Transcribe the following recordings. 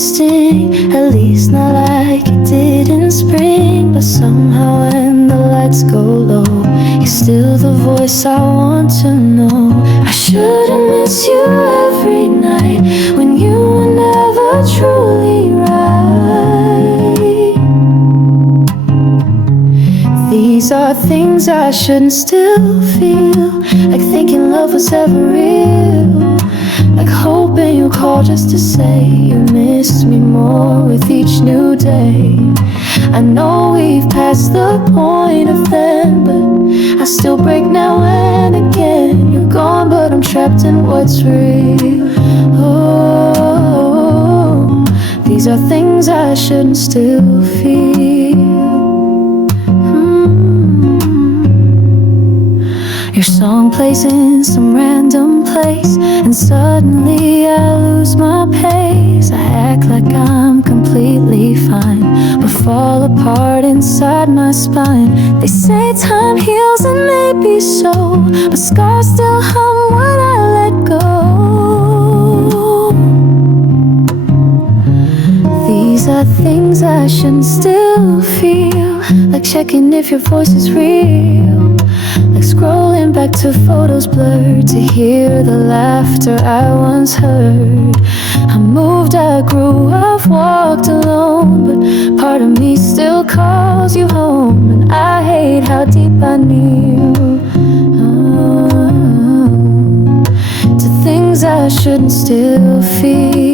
sting, at least not like it did in spring. But somehow when the lights go low, you're still the voice I want to know. I shouldn't miss you every night when you were never truly right. These are things I shouldn't still feel, like thinking love was ever real, like hoping you'll call just to say you missed me more with each new day. I know we've passed the point of then, but I still break now and again. You're gone, but I'm trapped in what's real. Oh, these are things I shouldn't still feel. Your song plays in some random place, and suddenly I lose my pace. I act like I'm completely fine, but fall apart inside my spine. They say time heals, and maybe so, but scars still hum when I let go. These are things I shouldn't still feel, like checking if your voice is real, like scrolling back to photos blurred to hear the laughter I once heard. I moved, I grew, I've walked alone, but part of me still calls you home. And I hate how deep I knew to things I shouldn't still feel.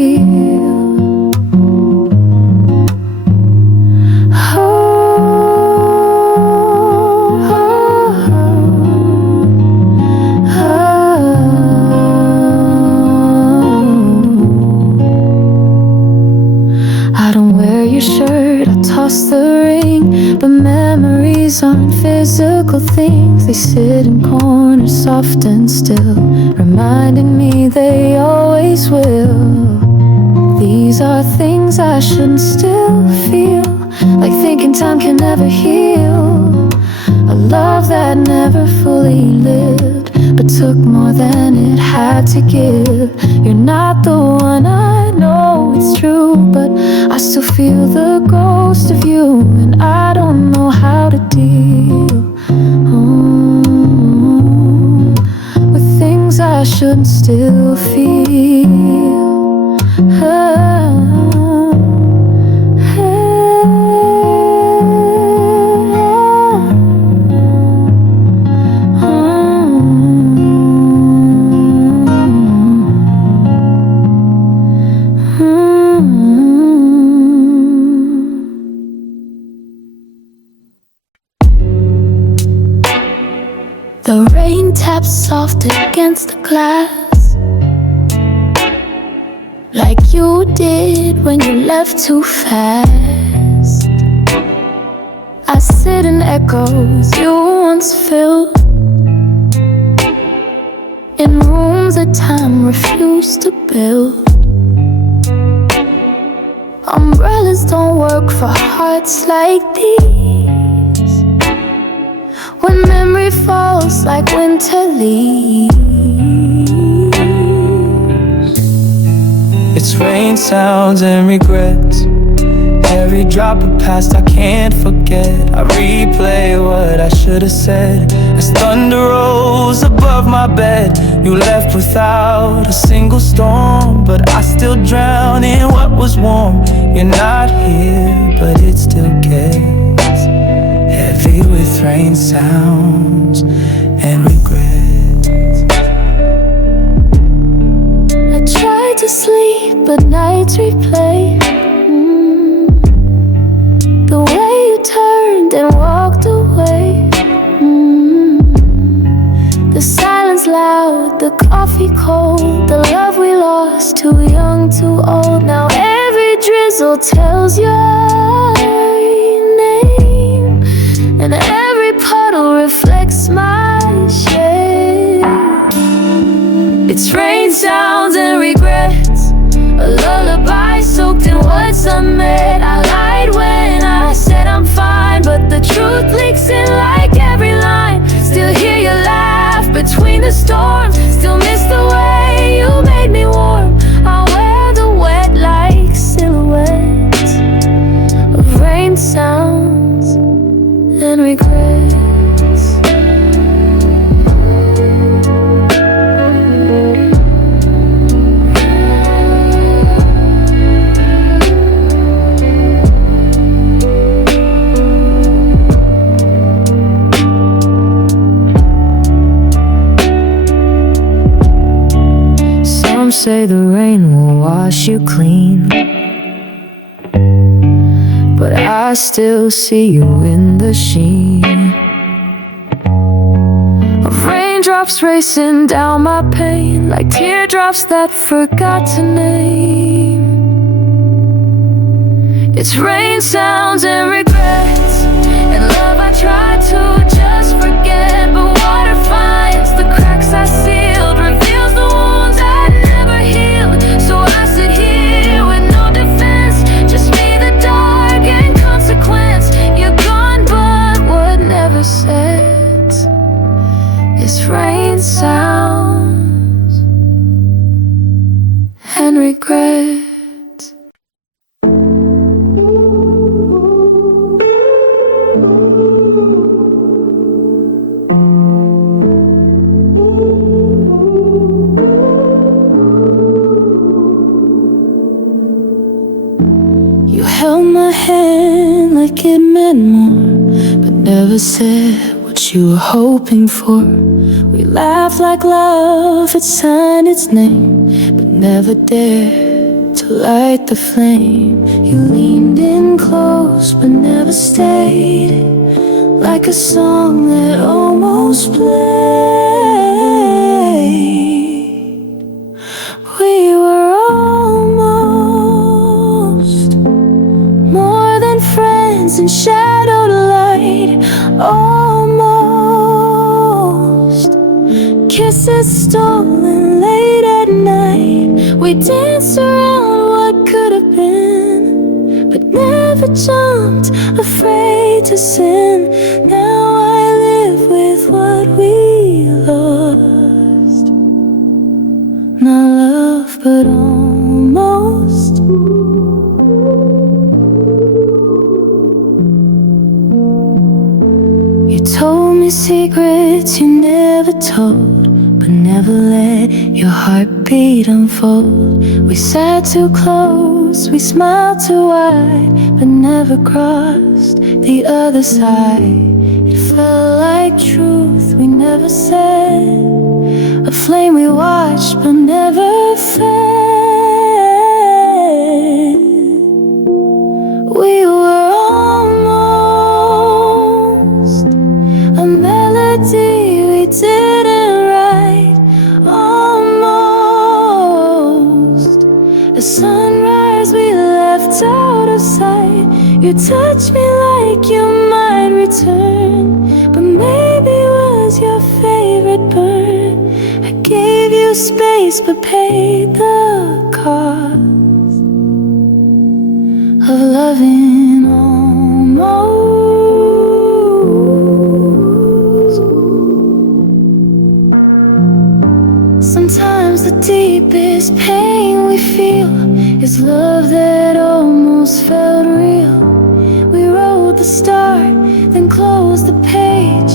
The ring, but memories aren't physical things. They sit in corners soft and still, reminding me they always will. These are things I shouldn't still feel, like thinking time can never heal a love that never fully lived, but took more than it had to give. You're not the one, I know it's true, but I still feel the ghost of you, and I don't know how to deal with things I shouldn't still feel. The rain taps soft against the glass, like you did when you left too fast. I sit in echoes you once filled, in rooms that time refused to build. Umbrellas don't work for hearts like these, when memory falls like winter leaves. It's rain sounds and regrets, every drop of past I can't forget. I replay what I should have said, as thunder rolls above my bed. You left without a single storm, but I still drown in what was warm. You're not here, but it still gets heavy with rain sounds and regrets. I try to sleep, but nights replay the way you turned and walked away. The silence loud, the coffee cold, the love we lost, too young, too old. Now every drizzle tells your name, and every puddle reflects my shame. It's rain sounds and regrets, a lullaby soaked in what's unmet. I lied when I said I'm fine, but the truth leaks in like every line. Still hear you laugh between the storms, still miss the way you made me warm. I wear the wet like silhouette. say the rain will wash you clean, but I still see you in the sheen of raindrops racing down my pain, like teardrops that forgot to name. It's rain sounds and regrets, and love I tried to just forget, but water finds the cracks I sealed, reveals the wounds I never healed. So I sit here with no defense, just me, the dark and consequence. You're gone, but what never sets is rain sounds and regrets. You held my hand like it meant more, but never said what you were hoping for. We laughed like love had signed its name, but never dared to light the flame. You leaned in close, but never stayed, like a song that almost played. We were almost more than friends in shadowed light, almost kisses stolen late at night. We danced around what could have been, but never jumped, afraid to sin. Now I live with what we lost, not love but almost. You told me secrets you never told, but never let your heartbeat unfold. We sat too close, we smiled too wide, but never crossed the other side. It felt like truth we never said, a flame we watched but never fed. We were almost a melody we didn't write, almost a sunrise we left out of sight. You touched me like you might return, but maybe it was your favorite burn. I gave you space but paid the cost of loving almost. Sometimes the deepest pain we feel is love that almost felt real. We wrote the start, then closed the page,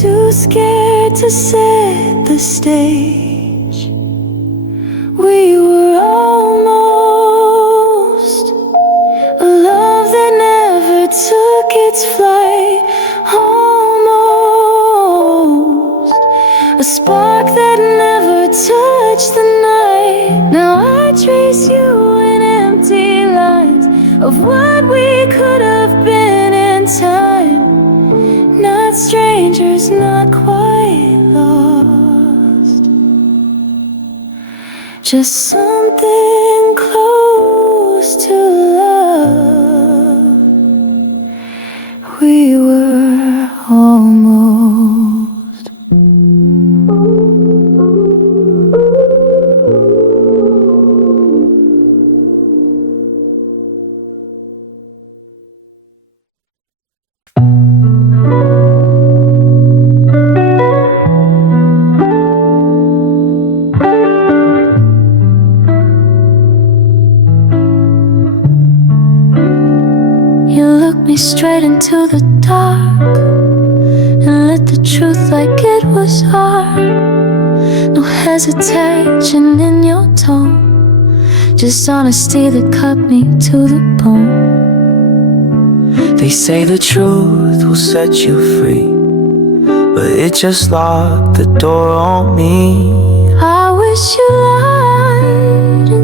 too scared to set the stage. We were almost a love that never took its flight, almost a spark that never touched the night. Now I trace you in empty lines of what we could have been in time. Not strangers, not quite lost, just something close to love. We were almost. Straight into the dark and lit the truth like it was hard. No hesitation in your tone, just honesty that cut me to the bone. They say the truth will set you free, but it just locked the door on me. I wish you lied.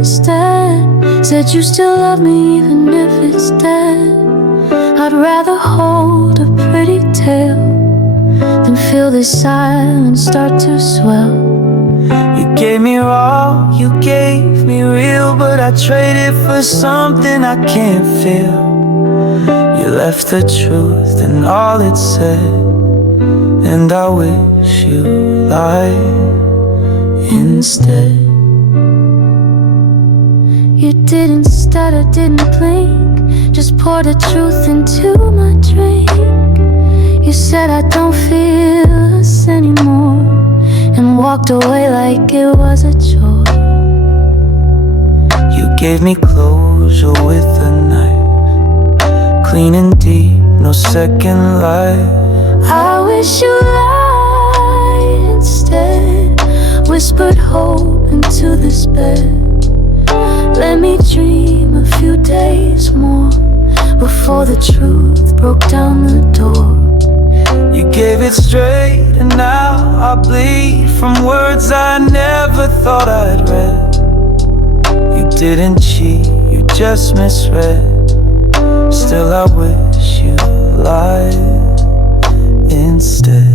instead. Said you still love me even if it's dead. I'd rather hold a pretty tale than feel this silence start to swell. You gave me raw, you gave me real, but I traded for something I can't feel. You left the truth and all it said, and I wish you lied instead. You did instead, I didn't blink, just poured the truth into my drink. You said I don't feel us anymore, and walked away like it was a chore. You gave me closure with a knife, clean and deep, no second life. I wish you lied instead, whispered hope into this bed. Let me dream a few days more before the truth broke down the door. You gave it straight and now I bleed from words I never thought I'd read. You didn't cheat, you just misread. Still I wish you lied instead.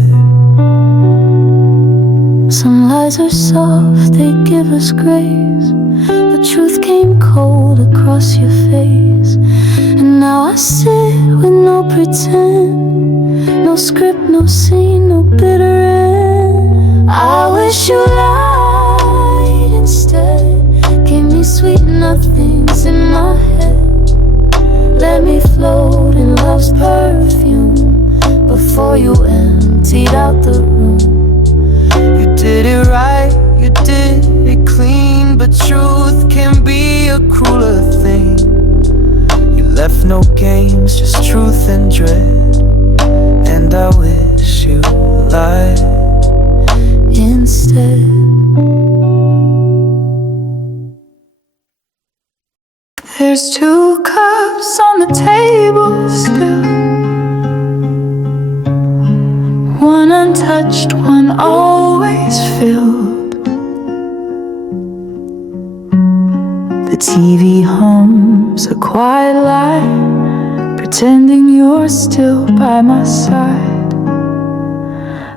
Some lies are soft, they give us grace. The truth came cold across your face, and now I sit with no pretend, no script, no scene, no bitter end. I wish you lied instead, gave me sweet nothings in my head. Let me float in love's perfume before you emptied out the room. You did it right, you did it clean, but truth can be a crueler thing. You left no games, just truth and dread, and I wish you lied instead. There's 2 cups on the table still, one untouched, one always filled. The TV hums a quiet lie, pretending you're still by my side.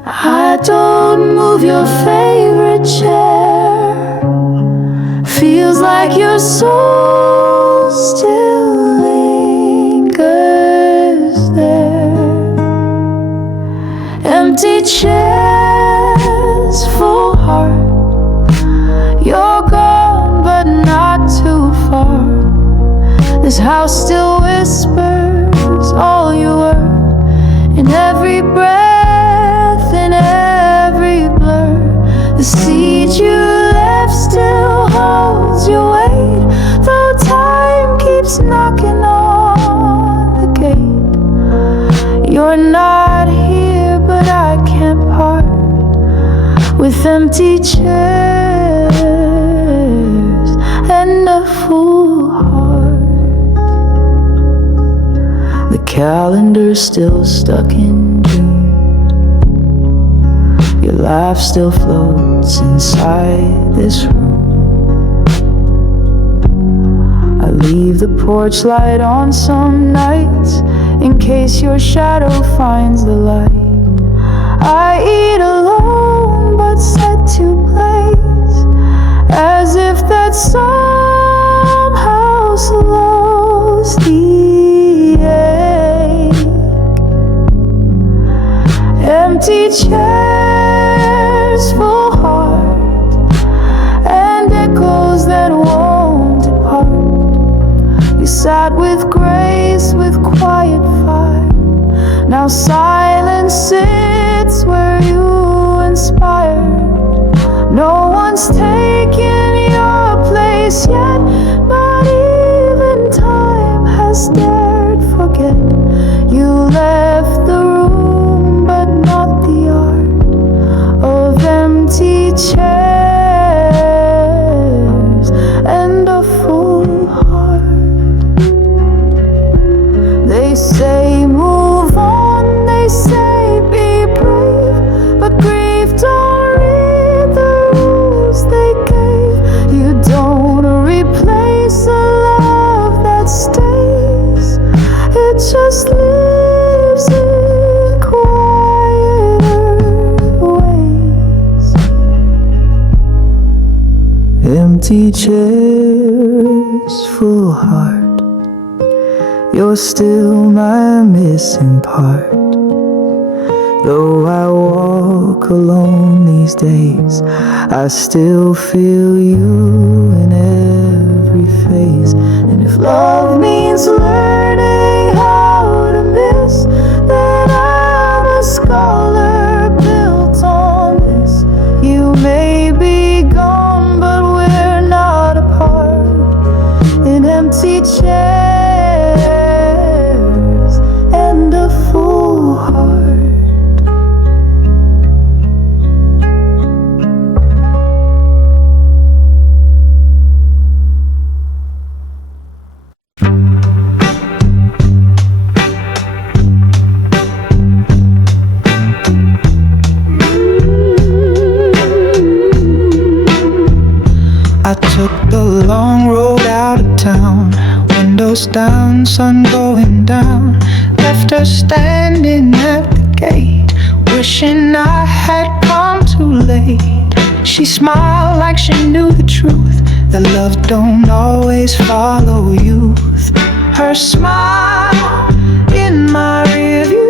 I don't move your favorite chair, feels like your soul still lingers there. Empty chairs, full heart, you're gone but not too far. This house still whispers all you were, in every breath, in every blur. The seed you left still holds your weight, though time keeps knocking on the gate. You're not here, but I can't part with empty chairs and a full heart. The calendar's still stuck in June, your laugh still floats inside this room. I leave the porch light on some nights, in case your shadow finds the light. I eat alone but set to blaze, as if that somehow slows the ache. Empty chairs, full heart, and echoes that won't depart. We sat with grace, with quiet fire. Now silence sits where you inspired. No one's taken your place yet, not even time has dared forget. You left the room, but not the art of empty chairs and a full heart. They say move on, they say be brave, but grief don't read the rules they gave. You don't repeat chair's full heart. You're still my missing part. Though I walk alone these days, I still feel you in every phase. And if love means learning how to miss, then I'm a scholar built on this. You may be gone, but we're not apart. In empty chairs and a full heart. I took the long road out of town, windows down, sun going down. Left her standing at the gate, wishing I had come too late. She smiled like she knew the truth, that love don't always follow youth. Her smile in my rearview,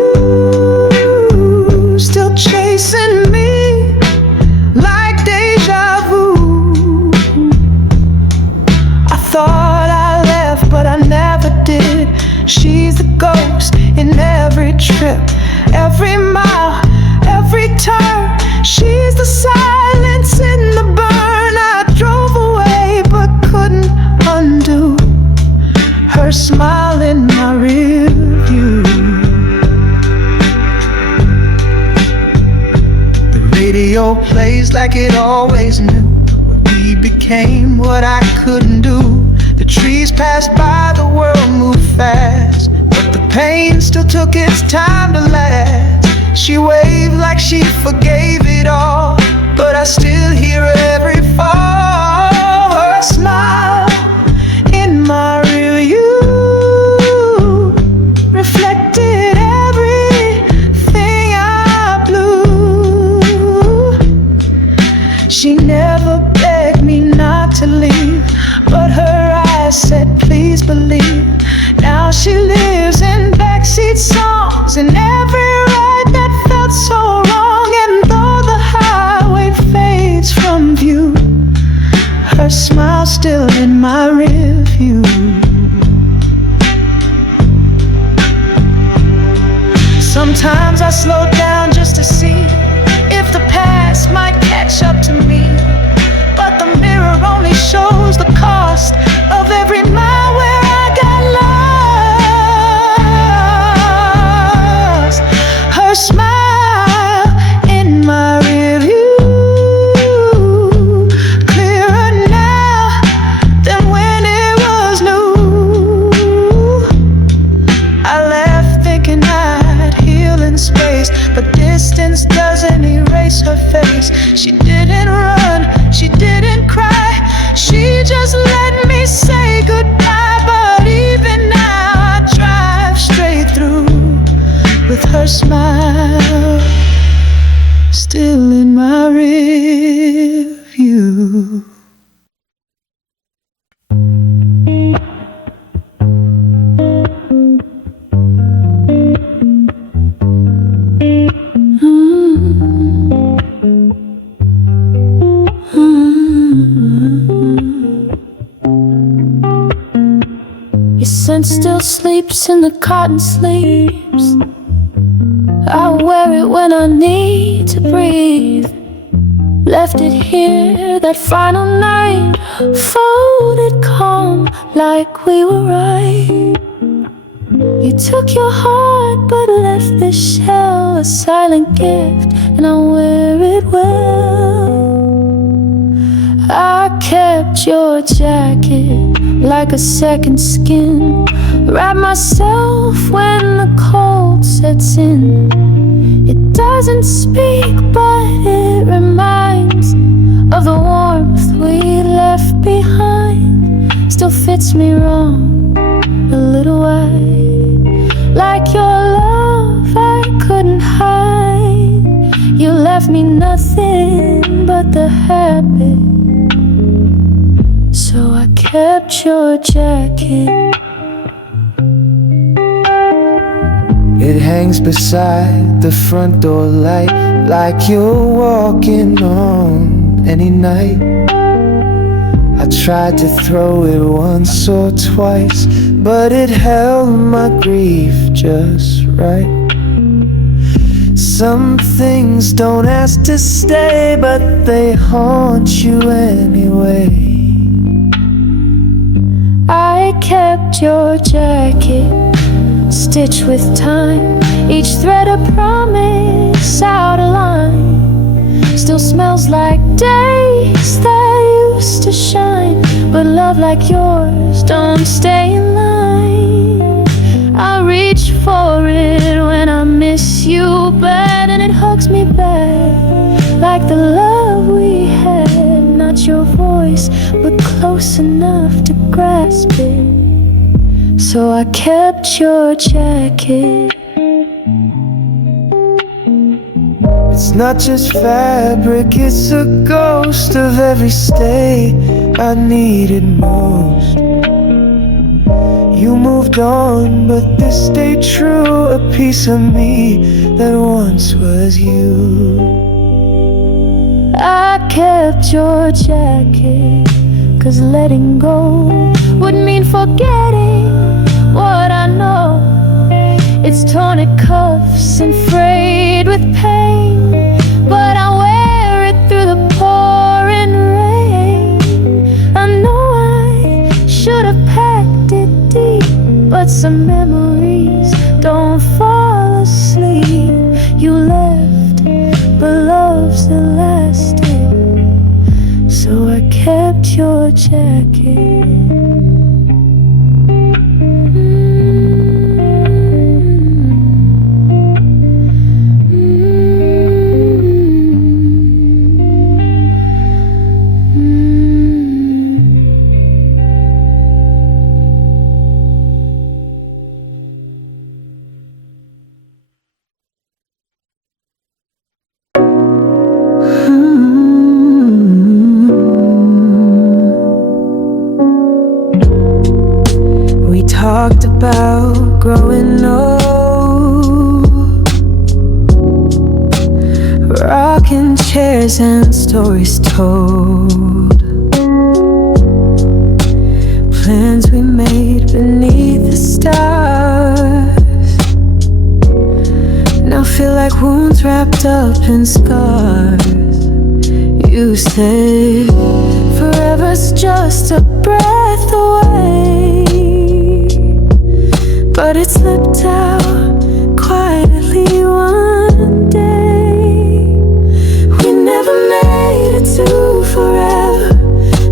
still chasing me like deja vu. I thought I left, but I never did. She's the ghost in every trip, every mile, every turn. She's the silence in the burn. I drove away but couldn't undo her smile in my rear view. The radio plays like it always knew what we became, what I couldn't do. The trees passed by, the world moved fast, but the pain still took its time to last. She waved like she forgave it all, but I still hear her every fall. Her smile in my rear view reflected everything I blew. She never begged me not to leave, but her eyes said please believe. Now she lives in backseat songs, in every ride that felt so wrong. And though the highway fades from view, her smile's still in my rear view. Sometimes I slow down just to see if the past might catch up to me, but the mirror only shows the cost of every mile where I got lost. Her smile in my rear view, clearer now than when it was new. I left thinking I'd heal in space, but distance doesn't erase her face. She didn't run, she didn't cry, she just let me say goodbye. But even now I drive straight through with her smile still in my rear view. Your scent still sleeps in the cotton sleeves. I wear it when I need to breathe. Left it here that final night, folded calm like we were right. You took your heart but left the shell, a silent gift, and I wear it well. I kept your jacket like a second skin, wrap myself when the cold sets in. It doesn't speak, but it reminds of the warmth we left behind. Still fits me wrong, a little wide, like your love I couldn't hide. You left me nothing but the habit, so kept your jacket. It hangs beside the front door light, like you're walking on any night. I tried to throw it once or twice, but it held my grief just right. Some things don't ask to stay, but they haunt you anyway. I kept your jacket, stitched with time, each thread a promise out of line. Still smells like days that used to shine, but love like yours don't stay in line. I reach for it when I miss you bad, and it hugs me back like the love we had. Not your voice, but close enough to grasp it. So I kept your jacket. It's not just fabric, it's a ghost of every stay I needed most. You moved on, but this stayed true, a piece of me that once was you. I kept your jacket, 'cause letting go would mean forgetting what I know. It's torn at cuffs and frayed with pain, but I wear it through the pouring rain. I know I should have packed it deep, but some memories don't fall asleep. You left, but love's still lasting, so I kept your jacket. We talked about growing old, rocking chairs and stories told, plans we made beneath the stars. Now feel like wounds wrapped up in scars. You said forever's just a breath away, but it slipped out quietly one day. We never made it to forever,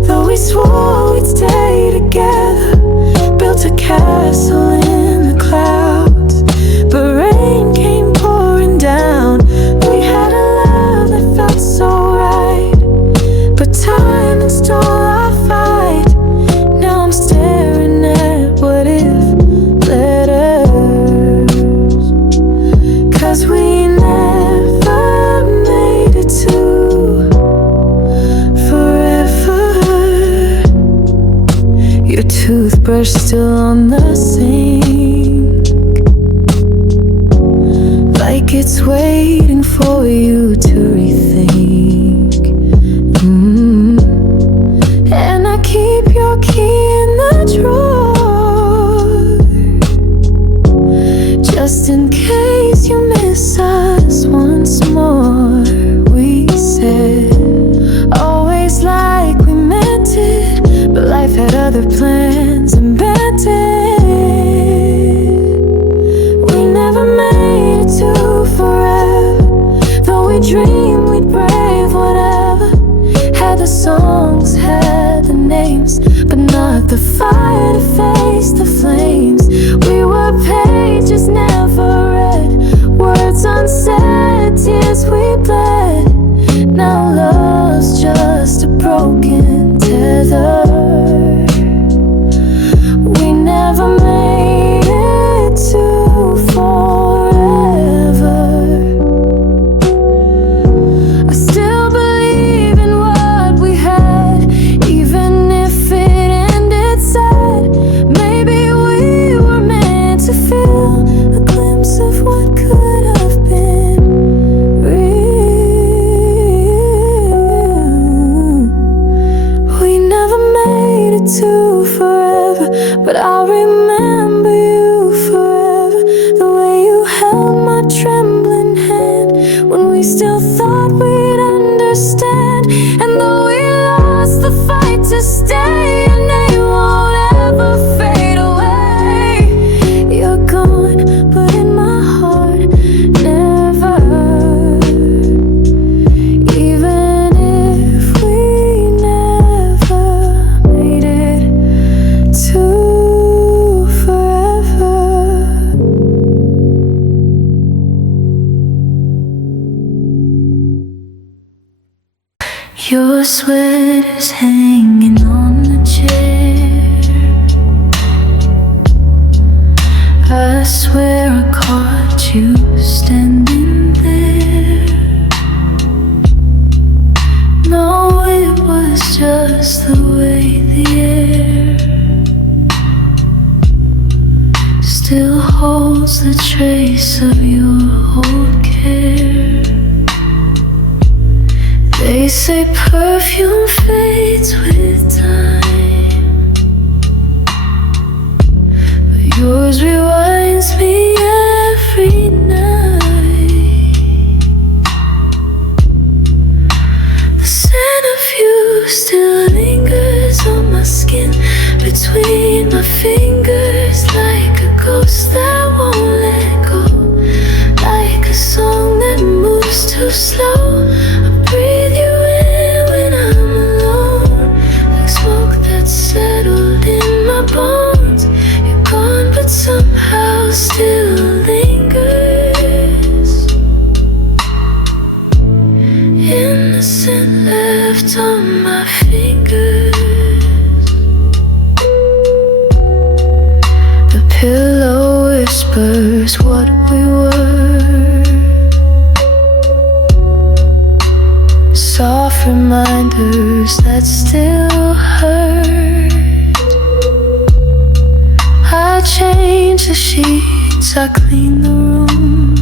though we swore we'd stay together. Built a castle in the clouds, but rain came pouring down. We had a love that felt so right, but time installed our fight. Now I'm staring at what if letters, 'cause we never made it to forever. Your toothbrush still on the sink, like it's waiting for you to rethink. And I keep your key in the drawer, just in case you miss us once more. We said always like we meant it, but life had other plans and bent it. We never made it to forever, though we dreamed we'd break but I'll remember you forever. The way you held my trembling hand when we still thought we'd understand. And though we lost the fight to stay, your name won't ever fade away. You're gone, but in my heart, never. Even if we never made it to forever. Your sweat is hanging on the chair. I swear I caught you standing there. No, it was just the way the air still holds the trace of your old care. They say perfume fades with time, but yours rewinds me every night. The scent of you still lingers on my skin, between my fingers, like a ghost that won't let go, like a song that moves too slow. I breathe you in when I'm alone, like smoke that's settled in my bones. You're gone, but somehow still lingers. Innocent left on my fingers. The pillow whispers what we were, soft reminders that still hurt. I change the sheets, I clean the room,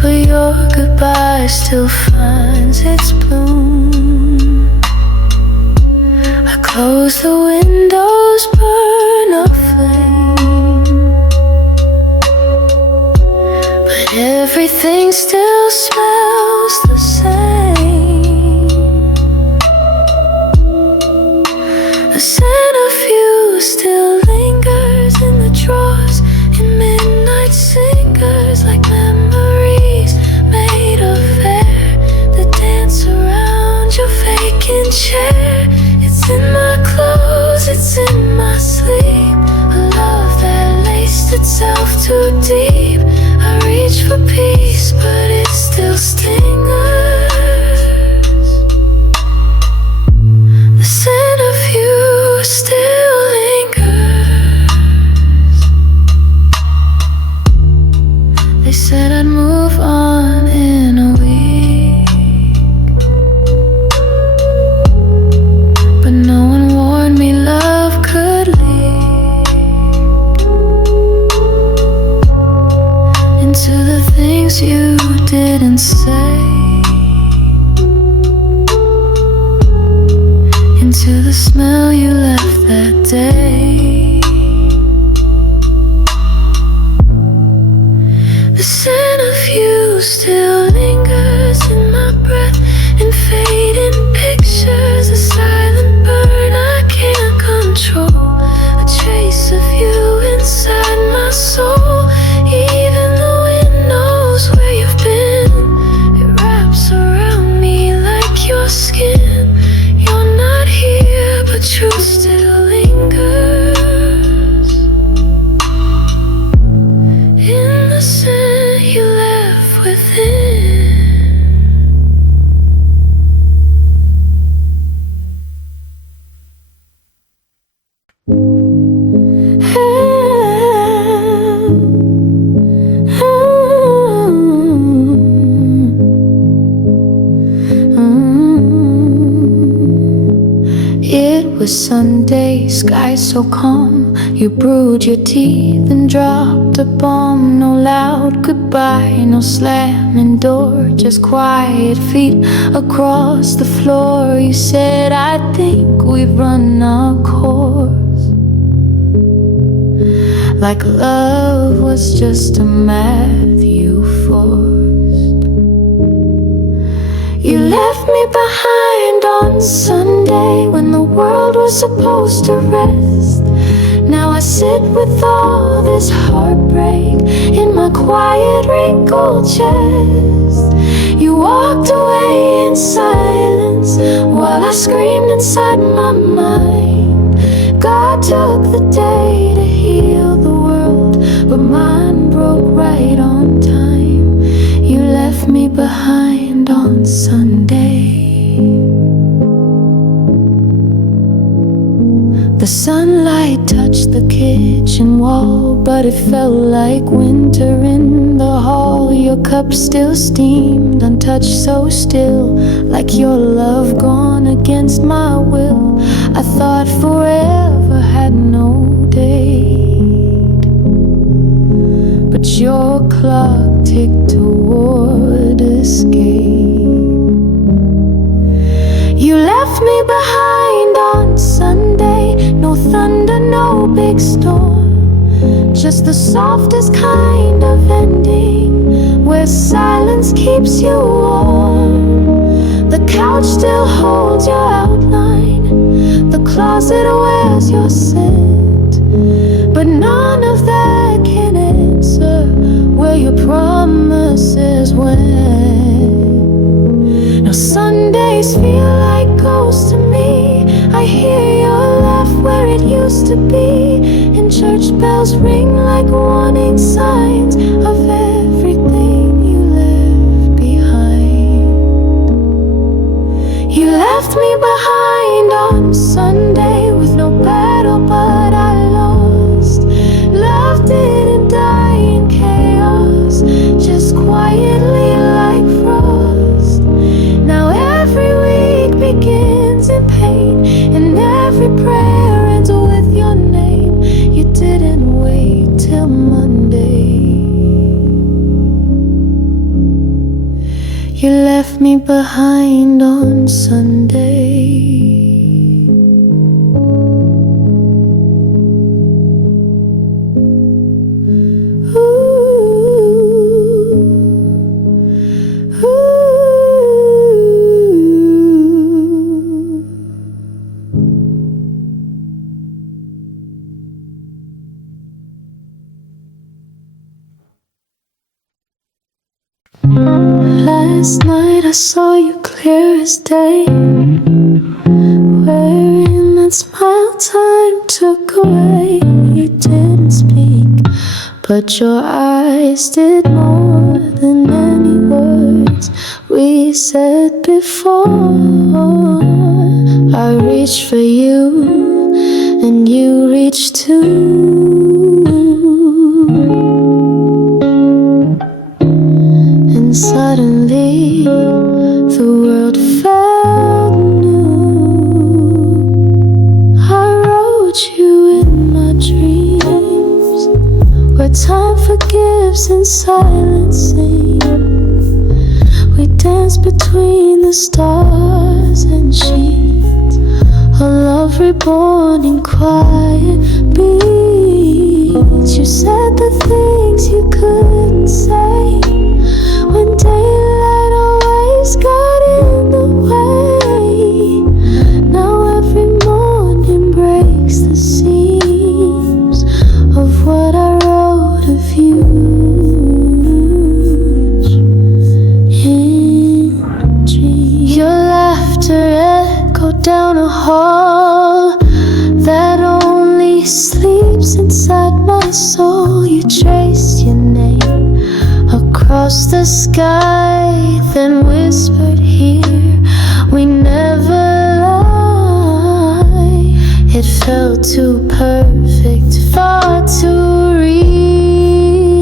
but your goodbye still finds its bloom. I close the windows, burn a flame, but everything still smells the same. The scent of you still lingers in the drawers, in midnight singers, like memories made of air that dance around your vacant chair. It's in my clothes, it's in my sleep, a love that laced itself too deep. I reach for peace, but it still stingers. The scent of you still lingers. They said I'd move on in a week, but no one warned me love could leak into the things you didn't say, into the smell you left that day. The scent of you still lingers in my breath, in fading pictures, a silent burn I can't control, a trace of you inside my soul. Even the wind knows where you've been, it wraps around me like your skin. You're not here, but truth still lingers. Sunday, sky so calm. You brewed your teeth and dropped a bomb. No loud goodbye, no slamming door, just quiet feet across the floor. You said, I think we've run our course, like love was just a math you forced. You left me behind on Sunday when the world was supposed to rest. Now I sit with all this heartbreak in my quiet, wrinkled chest. You walked away in silence while I screamed inside my mind. God took the day to heal the world, but mine broke right on time. You left me behind on Sunday. The sunlight touched the kitchen wall, but it felt like winter in the hall. Your cup still steamed, untouched, so still, like your love gone against my will. I thought forever had no date, but your clock ticked toward escape. You left me behind on Sunday. No thunder, no big storm, just the softest kind of ending, where silence keeps you warm. The couch still holds your outline, the closet wears your scent, but none of that can answer where your promises went. Now Sundays feel like ghosts to me. I hear your laugh where it used to be, and church bells ring like warning signs of everything you left behind. You left me behind on Sunday with no battle, but I lost. Love didn't die in chaos, just quietly like frost. Now every week begins in pain, and every prayer ends with your name. You didn't wait till Monday. You left me behind on Sunday. Last night I saw you clear as day, wearing that smile time took away. You didn't speak, but your eyes did more than any words we said before. I reached for you, and you reached too. And suddenly the world felt new. I wrote you in my dreams, where time forgives and silence sings. We danced between the stars and sheets, a love reborn in quiet beats. You said the things you couldn't say when daylight always got in the way. Now every morning breaks the seams of what I wrote of you in dreams. Your laughter echoed down a hall that only sleeps inside my soul. You traced your name across the sky, then whispered, here we never lie. It felt too perfect, far too real,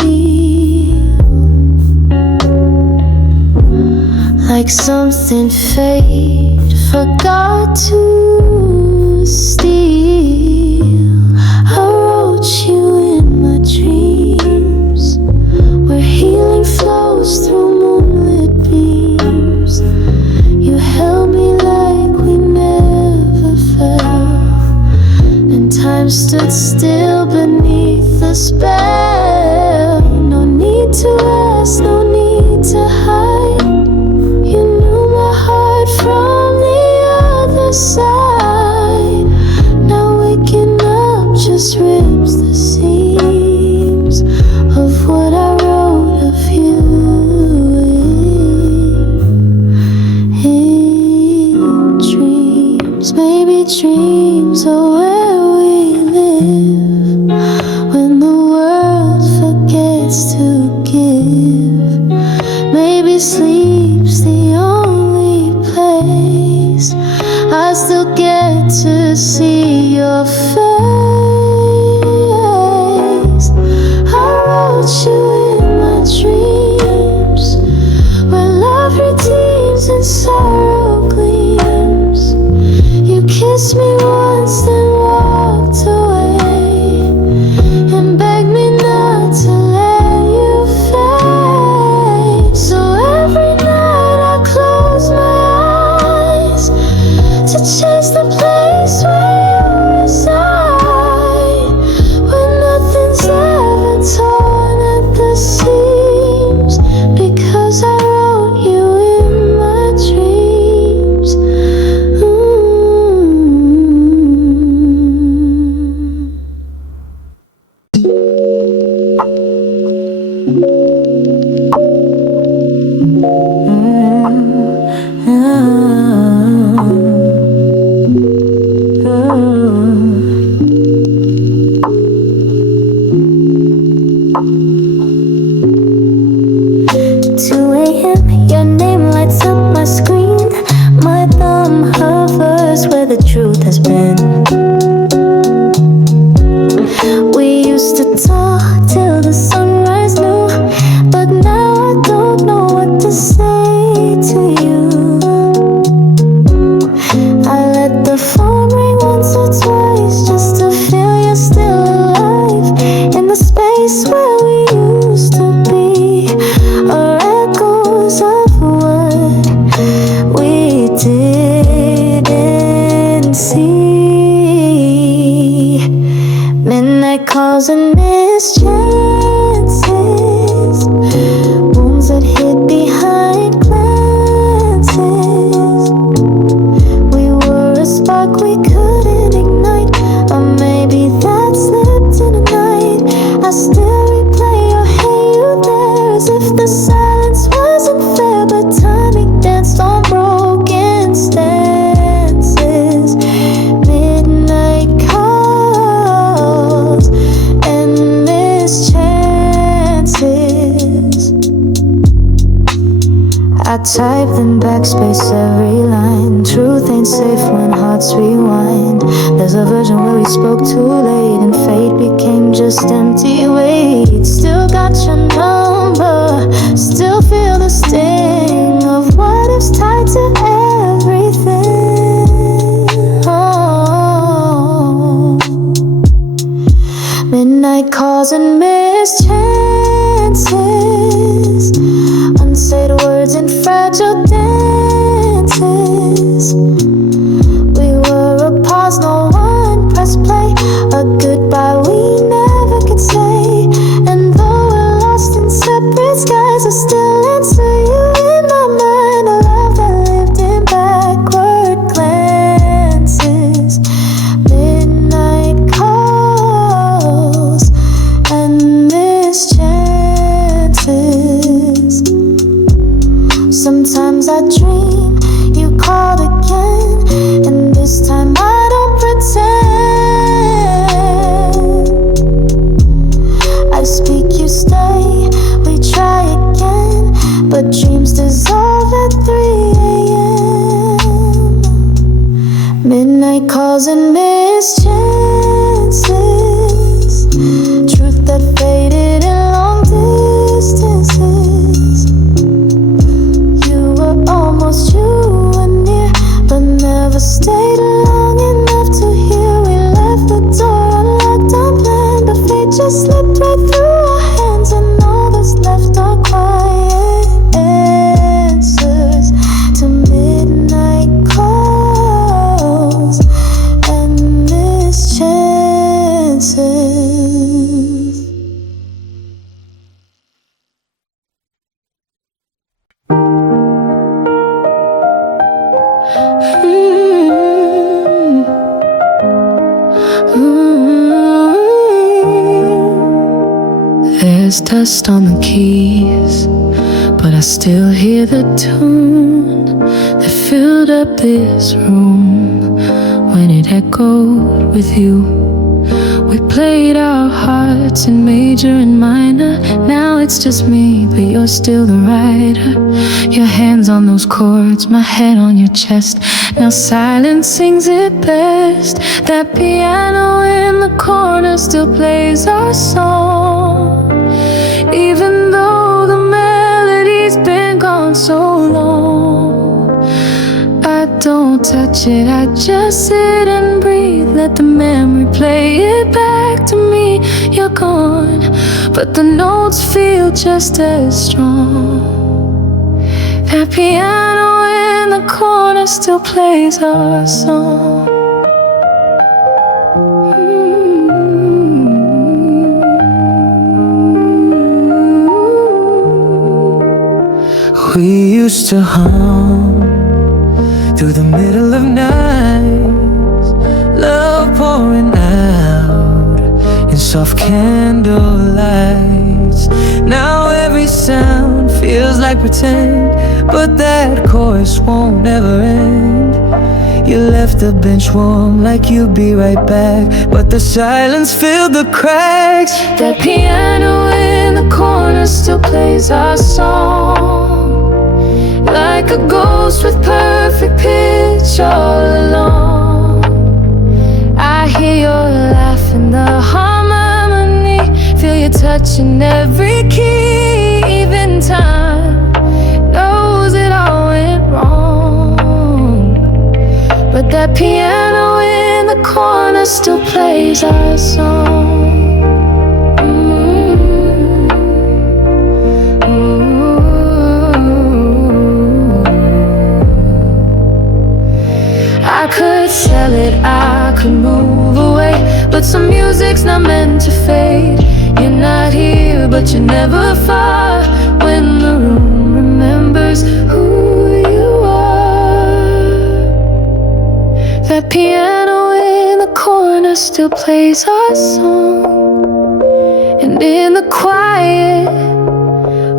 like something fate forgot to to steal. I wrote you in my dreams, where healing flows through moonlit beams. You held me like we never fell, and time stood still beneath the spell. No need to ask, no need to hide. You knew my heart from the other side. Now waking up just rips the seams of what I wrote of you in dreams. Maybe dreams are where we live when the world forgets to give. Maybe sleep's the only place I still get to see your face. I wrote you in my dreams, where love redeems and sorrow gleams. You kissed me once, then walked away, and begged me not to let you fade. So every night I close my eyes to chase the place where you reside, where nothing's ever torn at the seams, because I wrote you in my dreams. Your name lights up my screen. My thumb hovers where the truth has been. We used to talk till the sunrise new, but now I don't know what to say to you. I let the phone ring once or twice just to feel you're still alive in the space where we used to be, or echoes of what we didn't see. Midnight calls and missed chances, wounds that hid behind glances. We were a spark we couldn't ignite, or maybe that slipped in the night. I still replay your hey you there, as if the silence wasn't fair, but timing danced on broken stances. Midnight calls and missed chances. I typed in backspace every line. Truth ain't safe when hearts rewind. There's a version where we spoke too late, and fate became just empty wait. Still got your number, still feel the sting of what ifs tied to everything. Oh. Midnight calls and missed chances, unsaid words and fragile dances. We were a pause, no one pressed play, a goodbye we never could say. And though we're lost in separate skies, I still answer you in my mind. A love that lived in backward glances. Midnight calls and missed chances. there's dust on the keys, but I still hear the tune that filled up this room when it echoed with you. We played our hearts in major and minor. Now it's just me, but you're still the writer. Your hands on those chords, my head on your chest. Now silence sings it best. That piano in the corner still plays our song, even though the melody's been gone so long. I don't touch it, I just sit and breathe. Let the memory play it back to me. You're gone, but the notes feel just as strong. That piano in the corner still plays our song. We used to hum through the middle of nights, love pouring out in soft candlelights. Now every sound feels like pretend, but that chorus won't ever end. You left the bench warm like you'd be right back, but the silence filled the cracks. That piano in the corner still plays our song, like a ghost with perfect pitch all along. I hear your laugh in the harmony, feel your touch in every key. Even time knows it all went wrong, but that piano in the corner still plays our song. I could sell it, I could move away, but some music's not meant to fade. You're not here, but you're never far. When the room remembers who you are, that piano in the corner still plays our song, and in the quiet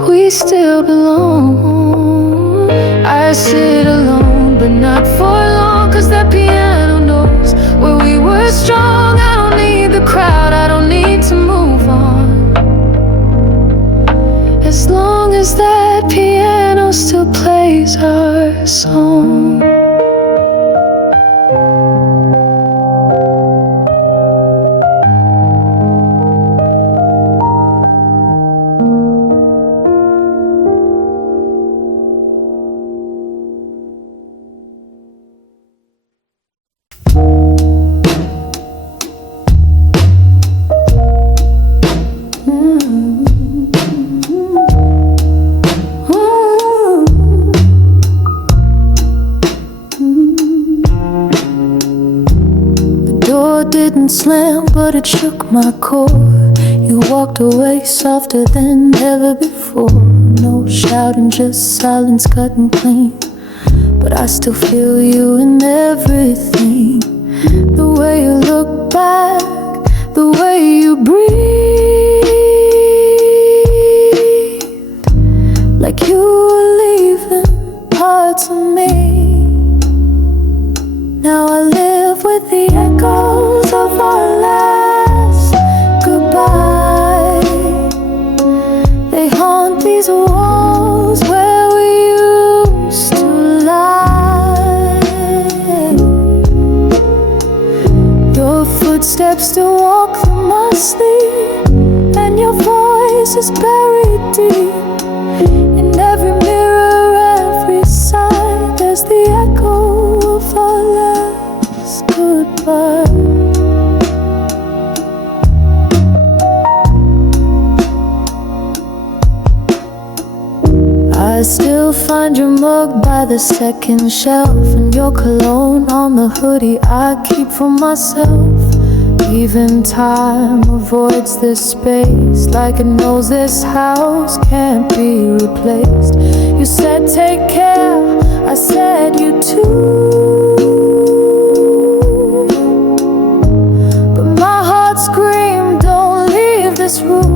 we still belong. I sit alone, but not for long, 'cause that piano knows where we were strong. I don't need the crowd, I don't need to move on, as long as that piano still plays our song. Didn't slam, but it shook my core. You walked away softer than ever before. No shouting, just silence cutting clean, but I still feel you in everything. The way you look back, the way you breathe, like you were leaving parts of me. Now I live with the echoes of our last goodbye. They haunt these walls where we used to lie. Your footsteps still walk through my sleep, and your voice is buried deep in every mirror, every sign. There's the echo of our last goodbye. I still find your mug by the second shelf, and your cologne on the hoodie I keep for myself. Even time avoids this space, like it knows this house can't be replaced. You said take care, I said you too, but my heart screamed don't leave this room.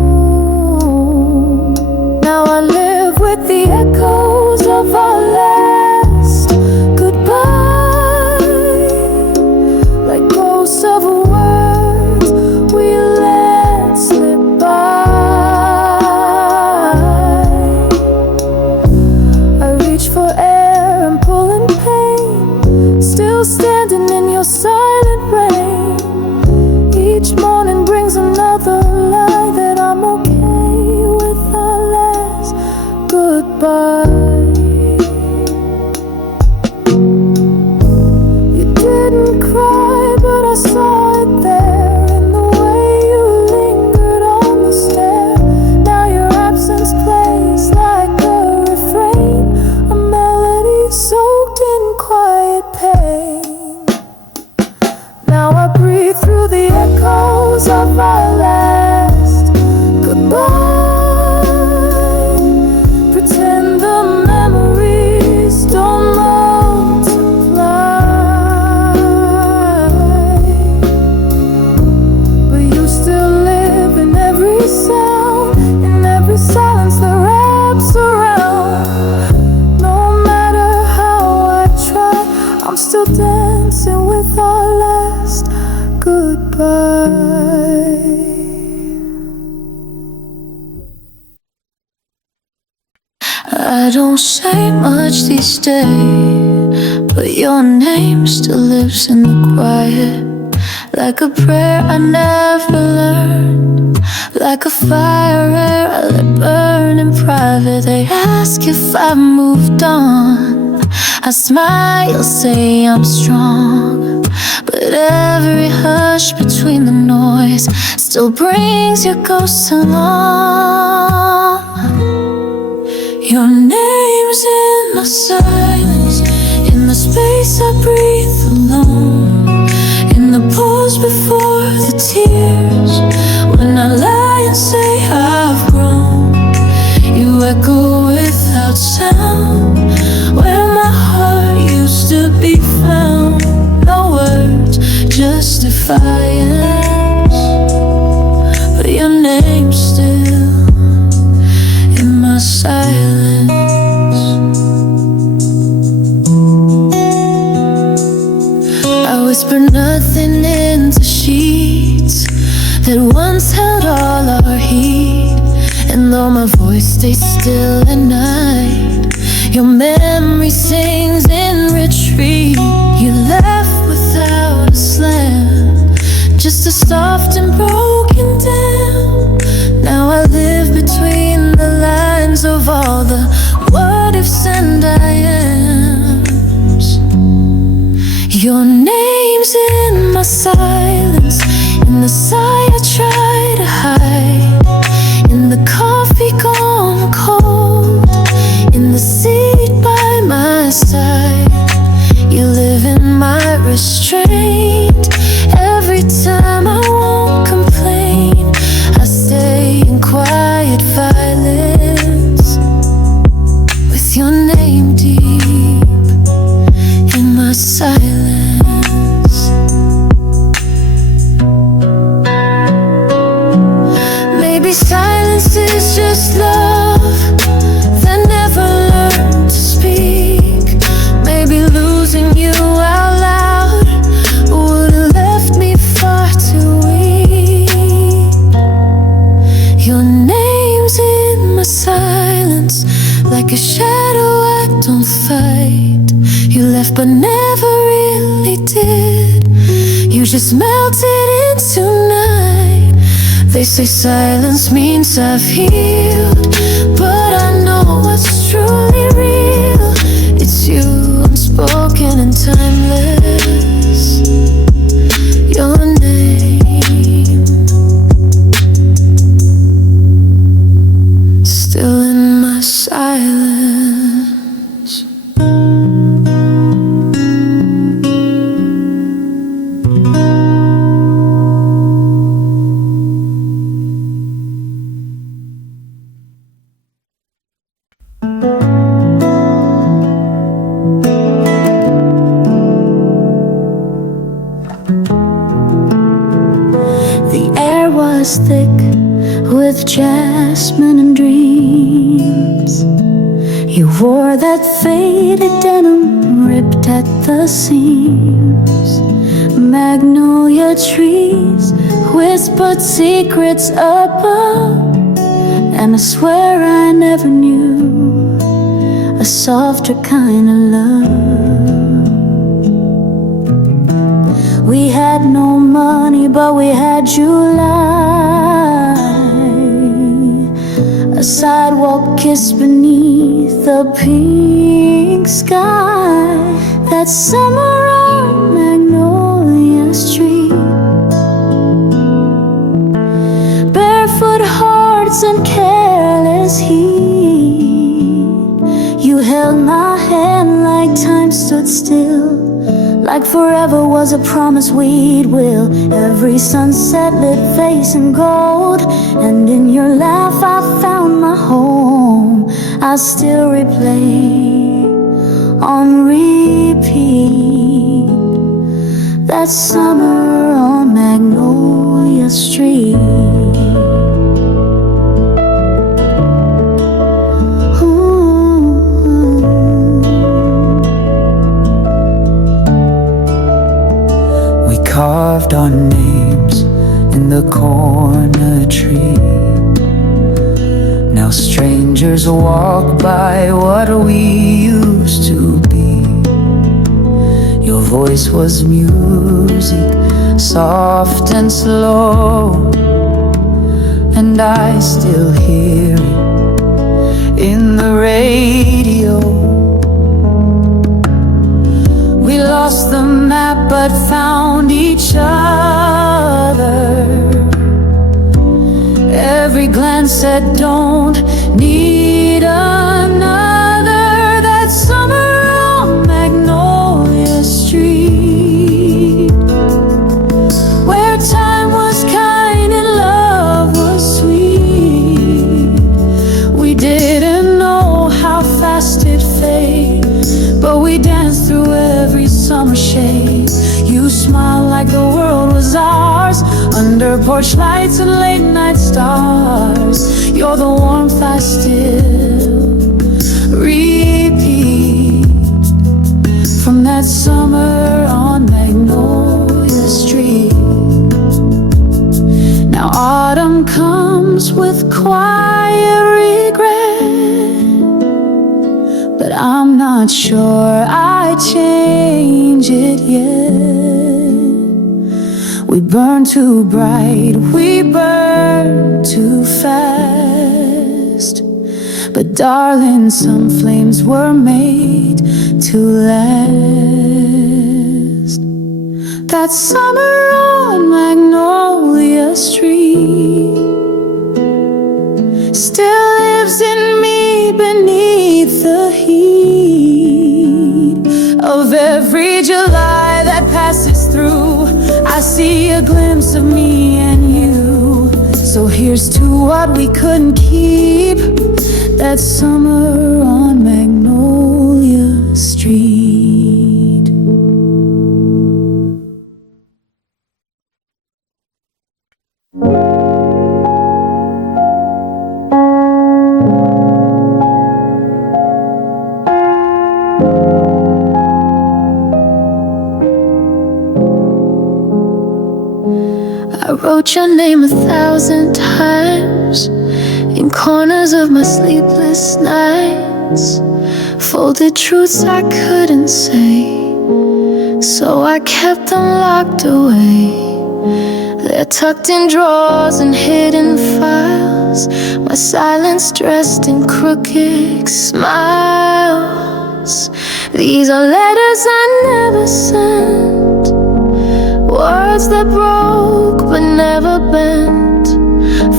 I don't say much these days, but your name still lives in the quiet. Like a prayer I never learned, like a fire I let burn in private. They ask if I've moved on, I smile, say I'm strong, but every hush between the noise still brings your ghost along. Your name's in my silence, in the space I breathe alone, in the pause before the tears, when I lie and say I've grown. You echo without sound, where my heart used to be found. No words, just defiance, but your name's still in my silence. I whisper nothing into sheets that once held all our heat, and though my voice stays still at night, your memory sings in retreat. You left without a slam, just a soft and broken dam. Now I live between the lines of all the what ifs and I ams. Your name's in my silence, in the sigh I try to hide, in the coffee gone cold, in the seat by my side. You live in my restraint. Every time I won't complain, I stay in quiet violence, with your name deep in my silence. Maybe silence is just love that never learned to speak. Maybe losing you out loud would've left me far too weak. Your name's in my silence, like a shadow I don't fight. You left but never really did, you just melted into night. They say silence means I've healed, but I know what's truly real. It's you, unspoken and timeless. Your name still in my silence. The air was thick with jasmine and dreams. You wore that faded denim ripped at the seams. Magnolia trees whispered secrets above, and I swear I never knew a softer kind of love. We had no money, but we had July, a sidewalk kiss beneath the pink sky. That summer on Magnolia Street, barefoot hearts and careless heat. You held my hand like time stood still, like forever was a promise we'd will. Every sunset lit face in gold, and in your laugh I found my home. I still replay on repeat that summer on Magnolia Street. Carved our names the corner tree. Now strangers walk by what we used to be. Your voice was music, soft and slow, and I still hear it in the radio. We lost the map but found each other. Every glance said don't need another. That summer on Magnolia Street, where time was kind and love was sweet. We didn't know how fast it fades, but we danced through every summer shade. You smiled like the world was ours, under porch lights and late night stars. You're the warmth I still repeat from that summer on Magnolia Street. Now autumn comes with quiet regret, but I'm not sure I change it yet. We burn too bright, we burn too fast, but darling, some flames were made to last. That summer on Magnolia Street still lives in me beneath the heat of every July that passes through. I see a glimpse of me and you. So here's to what we couldn't keep, that summer on Magnolia Street. I wrote your name 1,000 times in corners of my sleepless nights, folded truths I couldn't say, so I kept them locked away. They're tucked in drawers and hidden files, my silence dressed in crooked smiles. These are letters I never sent, words that broke but never bent,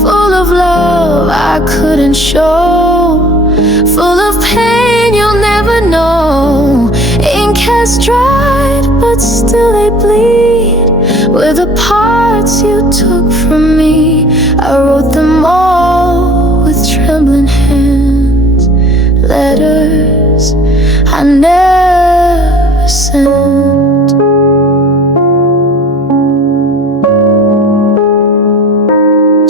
full of love I couldn't show, full of pain you'll never know. Ink has dried but still they bleed with the parts you took from me. I wrote them all with trembling hands, letters I never sent.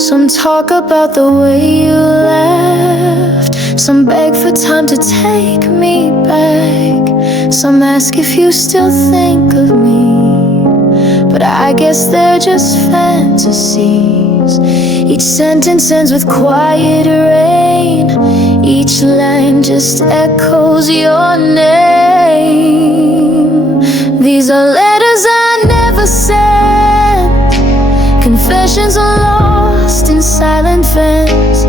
Some talk about the way you left, some beg for time to take me back, some ask if you still think of me, but I guess they're just fantasies. Each sentence ends with quiet rain, each line just echoes your name. These are letters I never sent, confessions are lost in silent vents,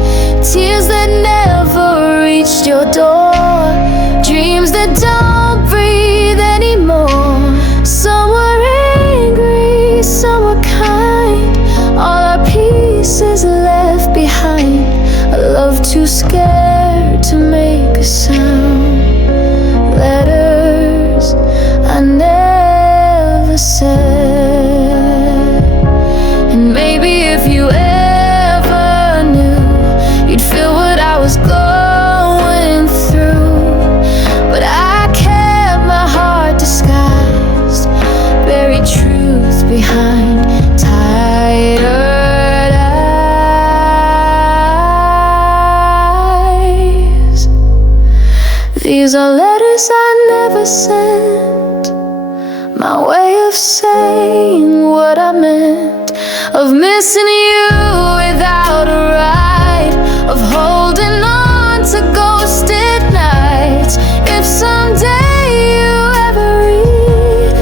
tears that never reached your door, dreams that don't breathe anymore. Some were angry, some were kind, all our pieces left behind, a love too scared to make a sound, letters I never said. And maybe if you ever knew, you'd feel what I was going through, but I kept my heart disguised, buried truth behind tired eyes. These are letters I never sent, my way of saying what I meant. of missing you without a right, of holding on to ghosted nights. If someday you ever read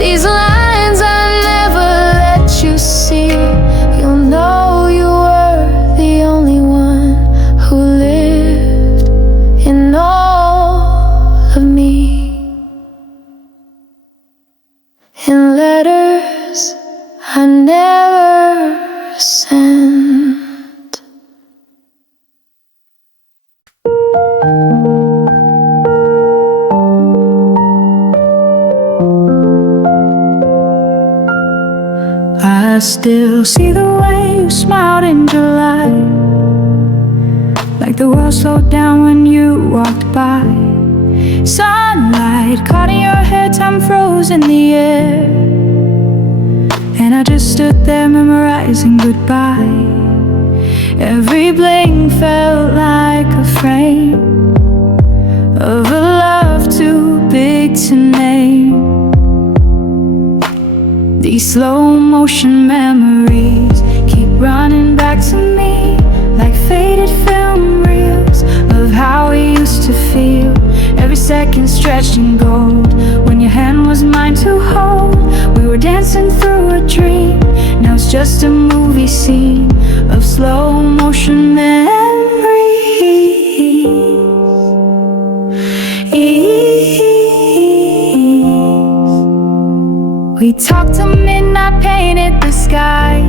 these lines I never let you see, you'll know you were the only one who lived in all of me. In letters I never sent. I still see the way you smiled in July, like the world slowed down when you walked by. Sunlight caught in your hair, time froze in the air, and I just stood there memorizing goodbye. Every blink felt like a frame of a love too big to name. These slow motion memories keep running back to me, like faded film reels of how we used to feel. Every second stretched in gold when your hand was mine to hold. We were dancing through a dream, now it's just a movie scene of slow motion memories. We talked till midnight, painted the sky,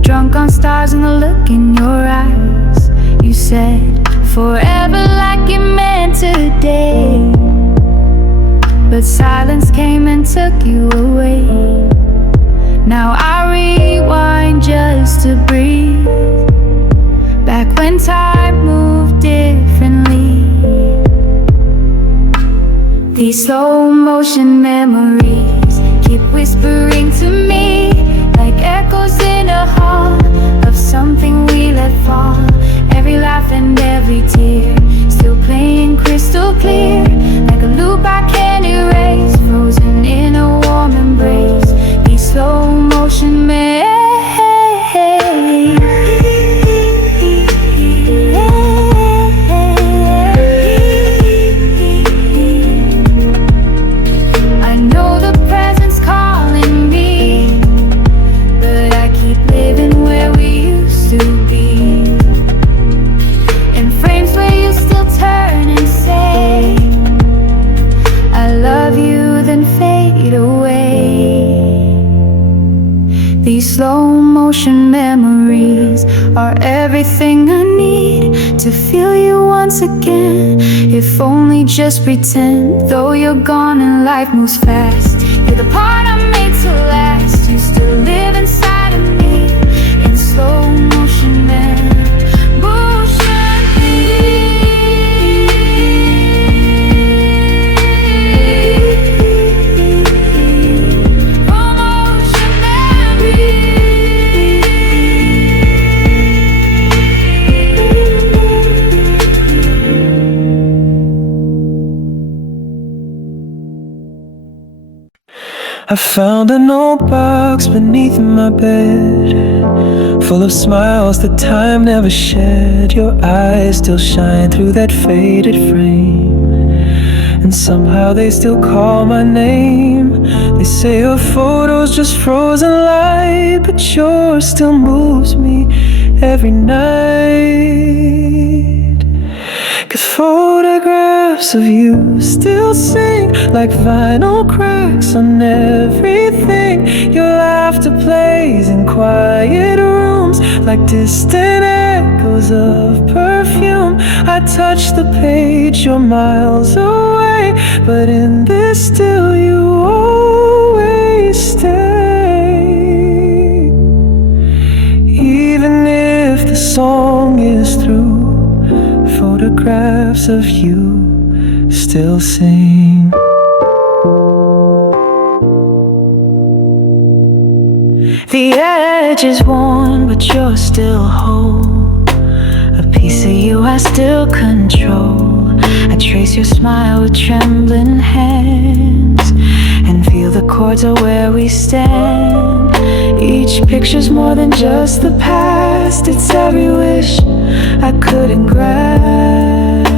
drunk on stars and the look in your eyes. You said forever like it meant today, but silence came and took you away. Now I rewind just to breathe, back when time moved differently. These slow motion memories keep whispering to me, like echoes in a hall of something we let fall. Every laugh and every tear still playing crystal clear, like a loop I can't erase, frozen in a warm embrace. These slow motion memories. I know the present's calling me, but I keep living where we used to be. In frames where you still turn and say I love you, then fade away. These slow motion memories are everything I need to feel you once again. If only just pretend, though you're gone and life moves fast. You're the part I made to last. You still live inside of me in slow motion memories. I found an old box beneath my bed, full of smiles that time never shed. Your eyes still shine through that faded frame, and somehow they still call my name. They say your photo's just frozen light, but yours still moves me every night. 'Cause photographs of you still sing like vinyl cracks on everything. Your laughter plays in quiet rooms like distant echoes of perfume. I touch the page, you're miles away, but in this still you always stay. Even if the song is through, photographs of you still sing. The edge is worn, but you're still whole. A piece of you I still control. I trace your smile with trembling hands, and feel the chords are where we stand. Each picture's more than just the past, it's every wish I couldn't grasp.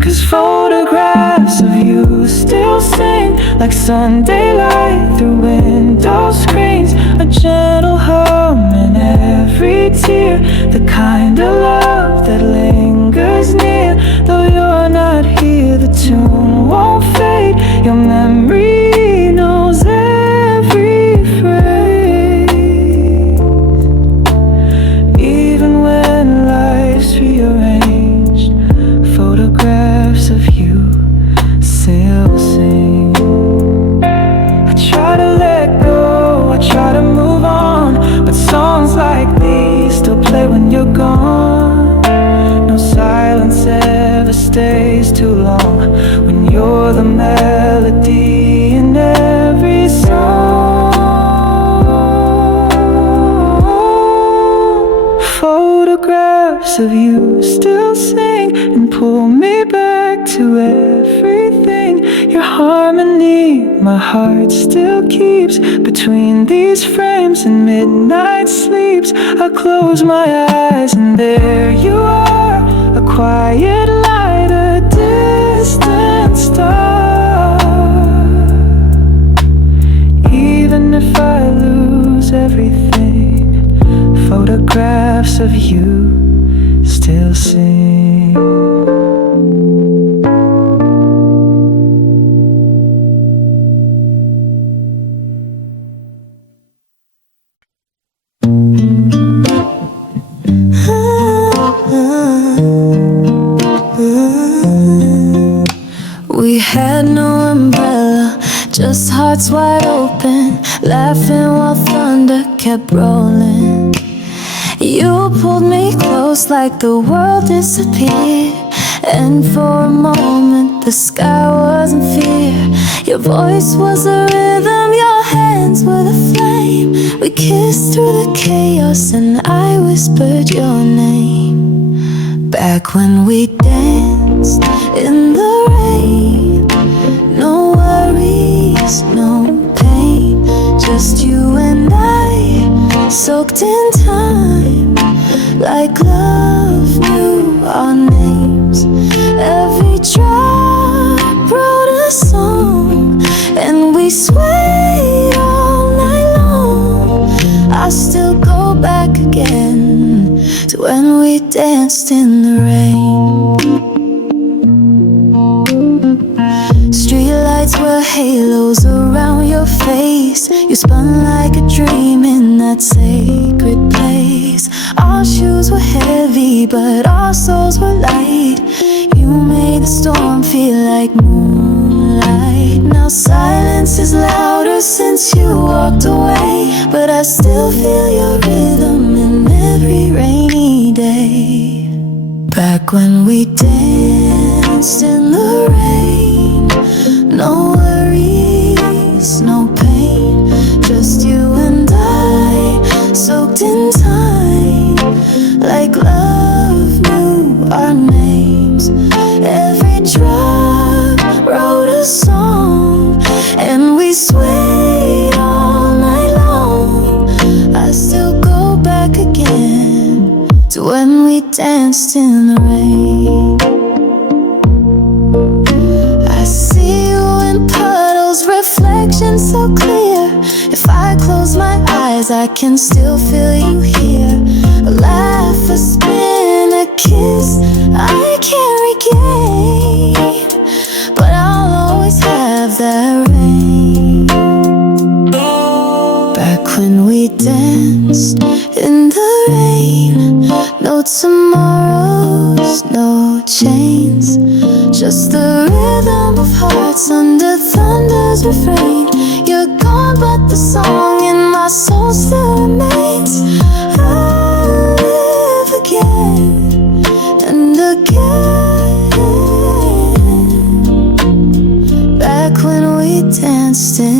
'Cause photographs of you still sing like Sunday light through window screens, a gentle hum in every tear, the kind of love that lingers near. Though you're not here, the tune won't fade, your memory knows every phrase. Even when life's rearranged, photographs of you still sing. I try to let go, I try to move on, but songs like these still play when you're gone. No silence ever stays too long when you're the melody in every song. Photographs of you still sing and pull me back to everything. Your harmony, my heart still keeps between these frames and midnight sleeps. I close my eyes and there you are, a quiet light, a distant star. Even if I lose everything, photographs of you still sing. We had no umbrella, just hearts wide open, laughing while thunder kept rolling. You pulled me close like the world disappeared, and for a moment the sky wasn't fear. Your voice was a rhythm, your hands were the flame. We kissed through the chaos and I whispered your name. Back when we danced in the rain, no worries, no pain, just you and I, soaked in time, like love knew our names. Every drop wrote a song, and we swayed all night long. I still go back again to when we danced in the rain. Streetlights were halos around your face. You spun like a dream in that sacred place. Our shoes were heavy, but our souls were light. You made the storm feel like moonlight. Now silence is louder since you walked away, but I still feel your rhythm in every rainy day. Back when we danced in the rain, no worries, no pain, just you and I, soaked in time, like love knew our names. Every drop wrote a song, and we swayed all night long. I still go back again to when we danced in the rain. I see you in puddles, reflections so clear. If I close my eyes, I can still feel you here. A laugh, a spin, a kiss I can't regain, but I'll always have that rain. Back when we danced in the rain, no tomorrows, no chains, just the rhythm of hearts under thunder's refrain. You're gone, but the song in my soul still remains. I'll live again and again. Back when we danced in